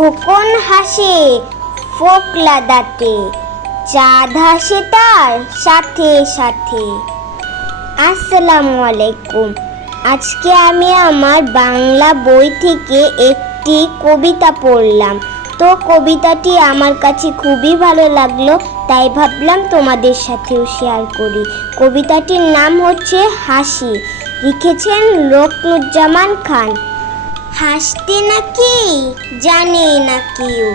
খোকন হাসে ফোকলা দাঁতে, চাঁদ হাসে তার সাথে সাথে। আসসালামু আলাইকুম। আজকে আমি আমার বাংলা বই থেকে একটি কবিতা পড়লাম। তো কবিতাটি আমার কাছে খুবই ভালো লাগলো, তাই ভাবলাম তোমাদের সাথেও শেয়ার করি। কবিতাটির নাম হচ্ছে হাসি, লিখেছেন রুকনুজ্জামান খান। হাসতে নাকি জানে না কেউ,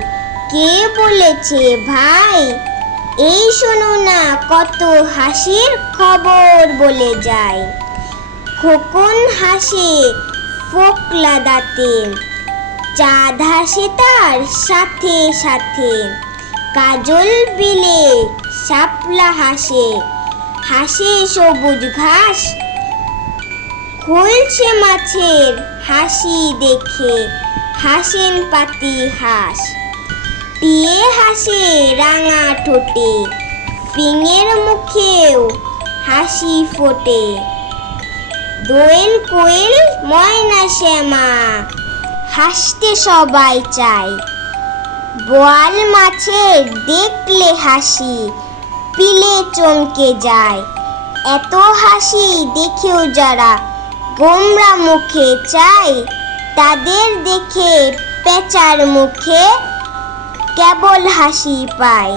কে বলেছে ভাই? এই শোনো না কত হাসির খবর বলে যায়। খোকন হাসে ফোকলা দাঁতে, চাঁদ হাসে তার সাথে সাথে। কাজল বিলে শাপলা হাসে, হাসে সবুজ ঘাস। খুলছে মাছের হাসি দেখে, হাসেন পাতি হাঁস। টিয়ে হাসে রাঙা ঠোঁটে, ফিঙের মুখেও হাসি ফোটে। দোয়েল কোয়েল ময়না শ্যামা, হাসতে সবাই চায়। বোয়াল মাছের দেখলে হাসি, পিলে চমকে যায়। এত হাসি দেখেও যারা গোমরা মুখে চায়, তাদের দেখে পেঁচার মুখে কেবল হাসি পায়।